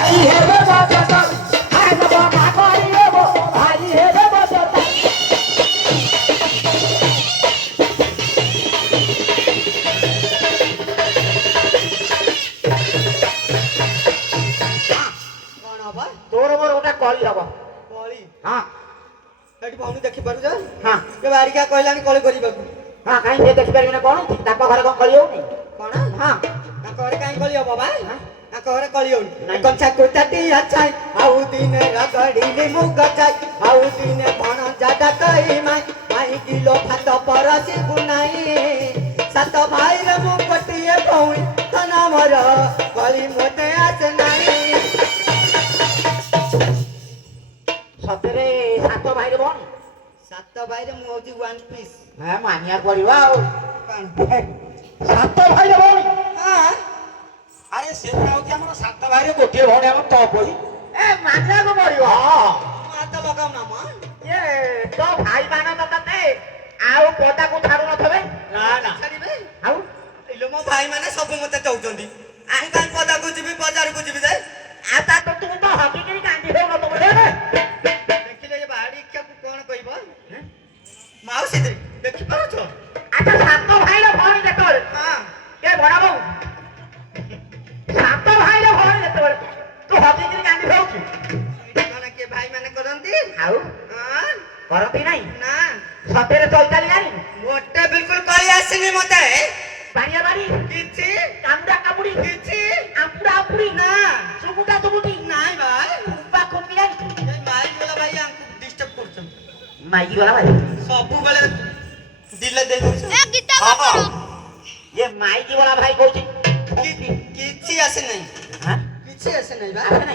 ভাই হেবে বসত আই বাবা মা করিয়ে গো ভাই হেবে বসত କଣ ହବ? ତୋର ମୋର ଗୋଟେ କଳି ହବ କଳି? ହଁ ଏଠି ଭଉଣୀ ଦେଖିପାରୁଛ? ହଁ ଏ ବାରିକା କହିଲାଣି କଳି କରିବାକୁ। ହଁ କାହିଁ ସେ ଦେଖିପାରିବି ନା କଣ ତାଙ୍କ ଘରେ କଣ କଳି ହଉନି କଣ? ହଁ ତାଙ୍କ ଘରେ କାହିଁ କଳି ହବ ବା? ହଁ? ତାଙ୍କ ଘରେ କଳି ହଉନି। ନାଇଁ। କଞ୍ଚା କୁଟାଟି ଆଛାଇ ଆଉ ଦିନେ ରଗଡ଼ିଲେ ମୁଗ ଯାଇ ଆଉ ଦିନେ ଭଣ ଜାଡା କହି ମାଇ ମାଇ କିଲୋ ଭାତ ପରସି ବୁନାଇ ସାତ ଭାଇର ମୁଁ ଗୋଟିଏ ଭଉଣୀ ତନ ମୋର କଳି ମୋତେ ଆସେ ନାହିଁ। ସତରେ ସାତ ଭାଇରେ ଭଉଣୀ ସାତ ଭାଇରେ ମୁଁ ହଉଛି ୱାନ୍ ପିସ୍। ହଁ ମାନିବାକୁ ପଡିବ ଆଉ କଣ? ସାତ ଭାଇରେ ଭଉଣୀ ହଁ ଆରେ ସେଗୁଡା ହଉଛି ଆମର ସାତ ଭାଇରେ ଗୋଟିଏ ଭଉଣୀ ଆମର ଟପ୍ ହୋଇ ଏ ମାନିବାକୁ ପଡିବ ହଁ ହାତ ଲଗାଉ ନା ମ। ଇଏ ତୋ ଭାଇ ମାନେ ତ ତତେ ଆଉ ପଦାକୁ ଛାଡୁ ନଥିବେ ନା ନା ଛାଡ଼ିବେ। ଆଉ ଇଲୋ ମୋ ଭାଇ ମାନେ ସବୁ ମତେ ଚାହୁଛନ୍ତି। ମୁଁ କାହିଁ ପଦାକୁ ଯିବି ବଜାରକୁ ଯିବି ଯେ? ଆଉ ତା ତ ତୁ ତ ହକିକିରି କାନ୍ଦି ହଉନଥିବୁ ରେ ଦେଖିଲେ ଏ ବାହାରି ଇଚ୍ଛାକୁ କଣ କହିବ? ମାଉସୀ ଦେଖିପାରୁଛ? ଆଚ୍ଛା ସାତ ଭାଇର ଭଉଣୀ ଯେତେବେଳେ ହଁ ଏ ବଡ ବୋଉ ସାତ ଭାଇର ଭଉଣୀ ଯେତେବେଳେ ତୁ ହକିକିରି କାନ୍ଦି ହଉଛୁ ଏଇଠି କଣ କିଏ ଭାଇ ମାନେ କରନ୍ତି? ଆଉ ହଁ କରନ୍ତି ନାଇଁ ନା ସତରେ ଚଳି ଚାଲି ଜାଣି ଗୋଟେ ବିଲକୁଲ କଳି ଆସିନି ମତେ। ବାଣିଆ ବାଣି କିଛି କାମୁଡା କାମୁଡି କିଛି ଆମ୍ପୁଡା ଆମ୍ପୁଡି ନା ଚୁମୁଟା ଚୁମୁଟି ନାଇଁ ବା। ଖୁମ୍ପା ଖୁମ୍ପି ଜାଣି ଏଇ ମାଇକ୍ ବାଲା ଭାଇ ଆମକୁ ଡିଷ୍ଟର୍ବ କରୁଛନ୍ତି ମାଇକି ଗଲା ଭାଇ ସବୁବେଳେ ଦିଲେ ଦେଇ ଦଉଛନ୍ତି। ହଁ ଇଏ ମାଇକି ଗଲା ଭାଇ କହୁଛି କିଛି ଆସେ ନାହିଁ। ହଁ କିଛି ଆସେ ନାହିଁ ବା। ଆସେ ନାଇଁ